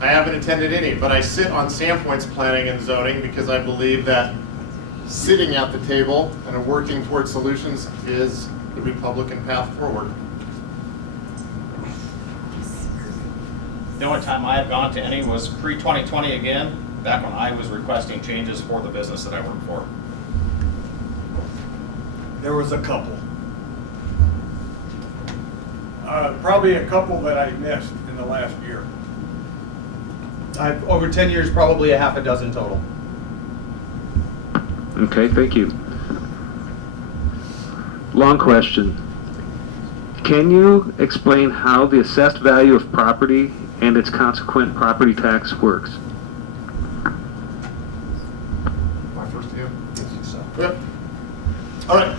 I haven't attended any, but I sit on Sandpoint's planning and zoning because I believe that sitting at the table and working towards solutions is the Republican path forward. The only time I have gone to any was pre-2020 again, back when I was requesting changes for the business that I work for. There was a couple. Probably a couple that I missed in the last year. Over 10 years, probably a half a dozen total. Okay, thank you. Long question. Can you explain how the assessed value of property and its consequent property tax works? My first to you? I think so. Yep. All right.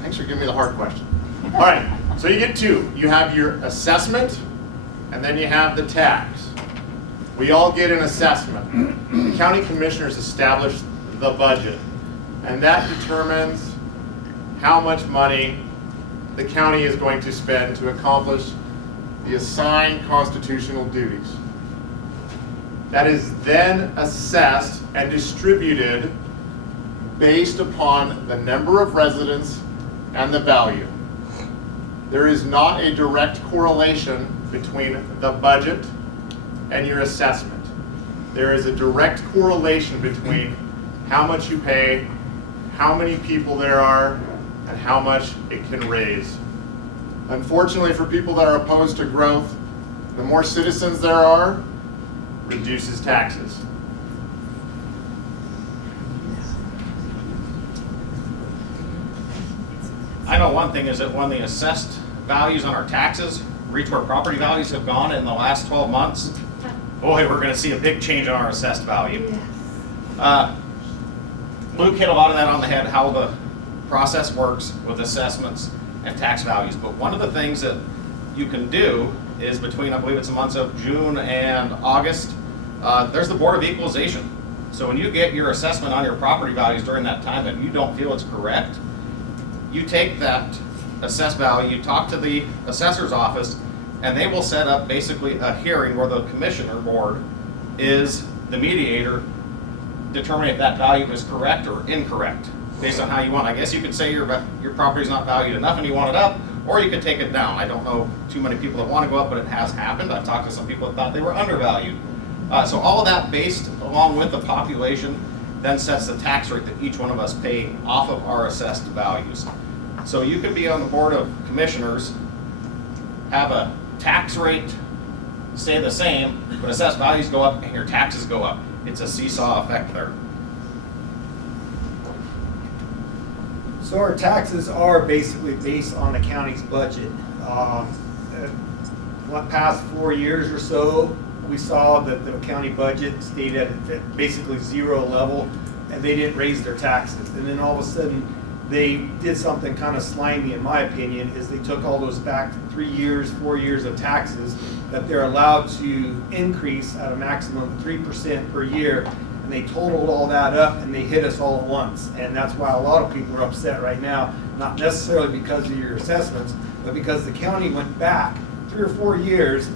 Thanks for giving me the hard question. All right. So you get two. You have your assessment, and then you have the tax. We all get an assessment. The county commissioners establish the budget, and that determines how much money the county is going to spend to accomplish the assigned constitutional duties. That is then assessed and distributed based upon the number of residents and the value. There is not a direct correlation between the budget and your assessment. There is a direct correlation between how much you pay, how many people there are, and how much it can raise. Unfortunately, for people that are opposed to growth, the more citizens there are, reduces taxes. I know one thing is that when the assessed values on our taxes reach where property values have gone in the last 12 months, boy, we're going to see a big change on our assessed value. Luke hit a lot of that on the head, how the process works with assessments and tax values. But one of the things that you can do is between, I believe it's the months of June and August, there's the Board of Equalization. So when you get your assessment on your property values during that time and you don't feel it's correct, you take that assessed value, you talk to the assessor's office, and they will set up basically a hearing where the commissioner board is the mediator, determining if that value is correct or incorrect based on how you want. I guess you could say your property is not valued enough and you want it up, or you could take it down. I don't know too many people that want to go up, but it has happened. I've talked to some people that thought they were undervalued. So all of that based along with the population then sets the tax rate that each one of us pay off of our assessed values. So you could be on the Board of Commissioners, have a tax rate stay the same, but assessed values go up and your taxes go up. It's a seesaw effect there. So our taxes are basically based on the county's budget. The past 4 years or so, we saw that the county budget stayed at basically zero level, and they didn't raise their taxes. And then all of a sudden, they did something kind of slimy, in my opinion, is they took all those back 3 years, 4 years of taxes that they're allowed to increase at a maximum of 3% per year. And they totaled all that up and they hit us all at once. And that's why a lot of people are upset right now, not necessarily because of your assessments, but because the county went back 3 or 4 years,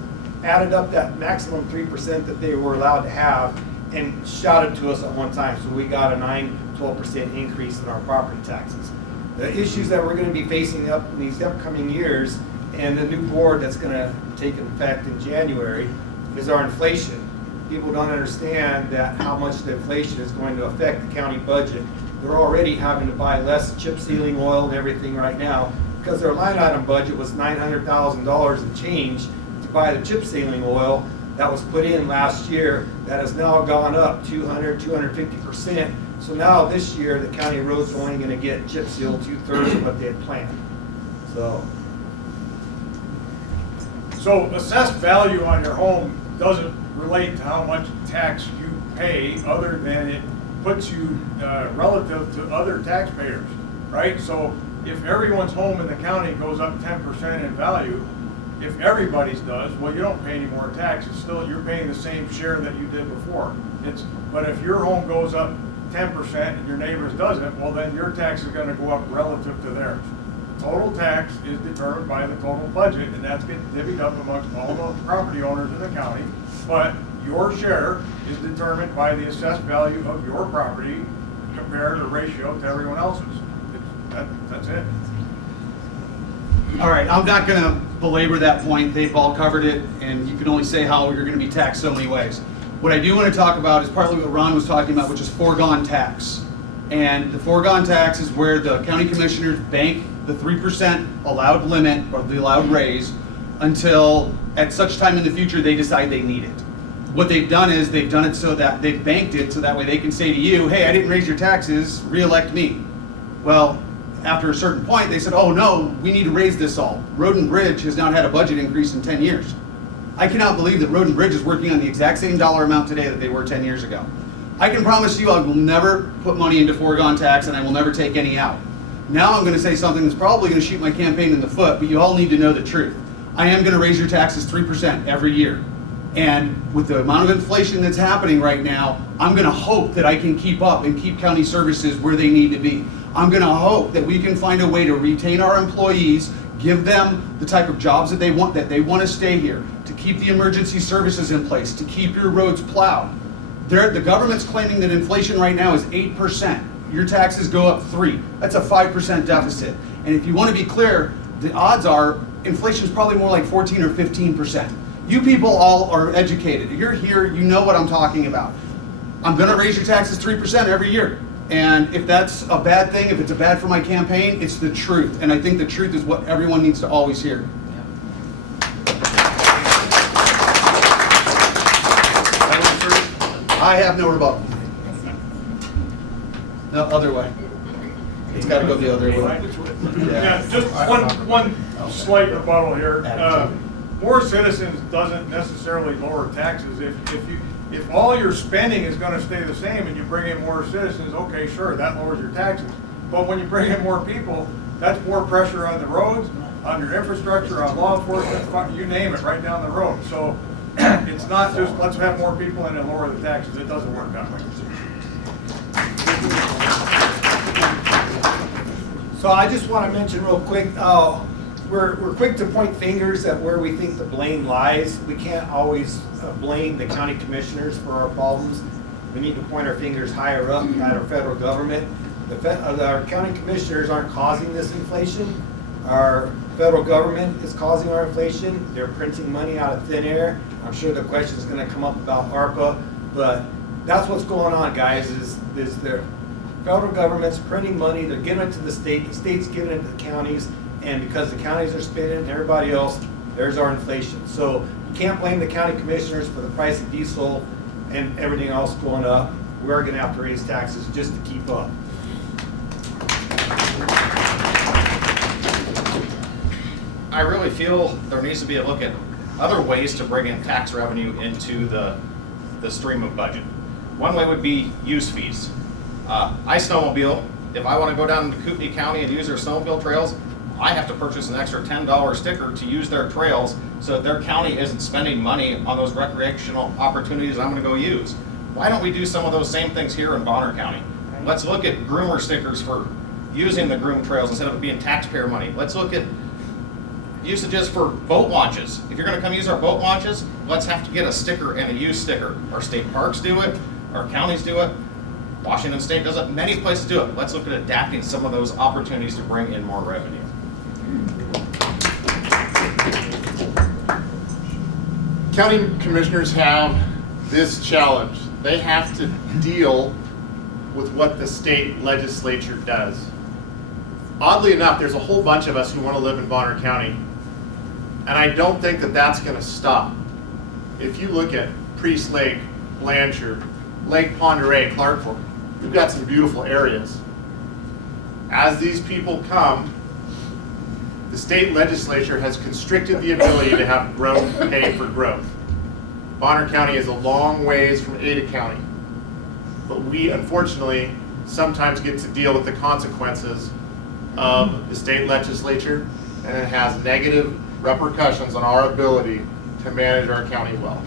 added up that maximum 3% that they were allowed to have, and shot it to us at one time. So we got a 9-12% increase in our property taxes. The issues that we're going to be facing up in these upcoming years, and the new board that's going to take effect in January, is our inflation. People don't understand that how much the inflation is going to affect the county budget. They're already having to buy less chip sealing oil and everything right now because their line item budget was $900,000 and change to buy the chip sealing oil that was put in last year. That has now gone up 250%. So now this year, the county roads are only going to get chip sealed 2/3 of what they had planned. So assessed value on your home doesn't relate to how much tax you pay, other than it puts you relative to other taxpayers, right? So if everyone's home in the county goes up 10% in value, if everybody's does, well, you don't pay any more taxes. Still, you're paying the same share that you did before. But if your home goes up 10% and your neighbor's doesn't, well, then your tax is going to go up relative to theirs. Total tax is determined by the total budget, and that's getting divvied up amongst all the property owners in the county. but your share is determined by the assessed value of your property compared or ratio to everyone else's. That's it. All right, I'm not going to belabor that point. They've all covered it, and you can only say how you're going to be taxed so many ways. What I do want to talk about is partly what Ron was talking about, which is foregone tax. And the foregone tax is where the county commissioners bank the 3% allowed limit or the allowed raise until at such time in the future they decide they need it. What they've done is they've done it so that they've banked it so that way they can say to you, hey, I didn't raise your taxes, re-elect me. Well, after a certain point, they said, oh no, we need to raise this all. Road and Bridge has not had a budget increase in 10 years. I cannot believe that Road and Bridge is working on the exact same dollar amount today that they were 10 years ago. I can promise you I will never put money into foregone tax and I will never take any out. Now I'm going to say something that's probably going to shoot my campaign in the foot, but you all need to know the truth. I am going to raise your taxes 3% every year. And with the amount of inflation that's happening right now, I'm going to hope that I can keep up and keep county services where they need to be. I'm going to hope that we can find a way to retain our employees, give them the type of jobs that they want to stay here, to keep the emergency services in place, to keep your roads plowed. The government's claiming that inflation right now is 8%. Your taxes go up 3%. That's a 5% deficit. And if you want to be clear, the odds are inflation is probably more like 14 or 15%. You people all are educated. You're here, you know what I'm talking about. I'm going to raise your taxes 3% every year. And if that's a bad thing, if it's a bad for my campaign, it's the truth. And I think the truth is what everyone needs to always hear. I have no rebuttal. No, other way. It's got to go the other way. Yeah, just one slight rebuttal here. More citizens doesn't necessarily lower taxes. If all your spending is going to stay the same and you bring in more citizens, okay, sure, that lowers your taxes. But when you bring in more people, that's more pressure on the roads, on your infrastructure, on law enforcement, you name it, right down the road. So it's not just let's have more people and then lower the taxes. It doesn't work that way. So I just want to mention real quick, we're quick to point fingers at where we think the blame lies. We can't always blame the county commissioners for our problems. We need to point our fingers higher up at our federal government. Our county commissioners aren't causing this inflation. Our federal government is causing our inflation. They're printing money out of thin air. I'm sure the question is going to come up about ARPA, but that's what's going on, guys, is the federal government's printing money. They're giving it to the state's giving it to the counties, and because the counties are spending it and everybody else, there's our inflation. So you can't blame the county commissioners for the price of diesel and everything else going up. We're going to have to raise taxes just to keep up. I really feel there needs to be a look at other ways to bring in tax revenue into the stream of budget. One way would be use fees. I snowmobile. If I want to go down to Kootenai County and use their snowmobile trails, I have to purchase an extra $10 sticker to use their trails so that their county isn't spending money on those recreational opportunities I'm going to go use. Why don't we do some of those same things here in Bonner County? Let's look at groomer stickers for using the groom trails instead of it being taxpayer money. Let's look at usages for boat launches. If you're going to come use our boat launches, let's have to get a sticker and a use sticker. Our state parks do it, our counties do it, Washington State does it, many places do it. Let's look at adapting some of those opportunities to bring in more revenue. County commissioners have this challenge. They have to deal with what the state legislature does. Oddly enough, there's a whole bunch of us who want to live in Bonner County, and I don't think that that's going to stop. If you look at Priest Lake, Blanchard, Lake Ponderay, Clarkville, we've got some beautiful areas. As these people come, the state legislature has constricted the ability to have growth pay for growth. Bonner County is a long ways from Ada County, but we unfortunately sometimes get to deal with the consequences of the state legislature, and it has negative repercussions on our ability to manage our county well.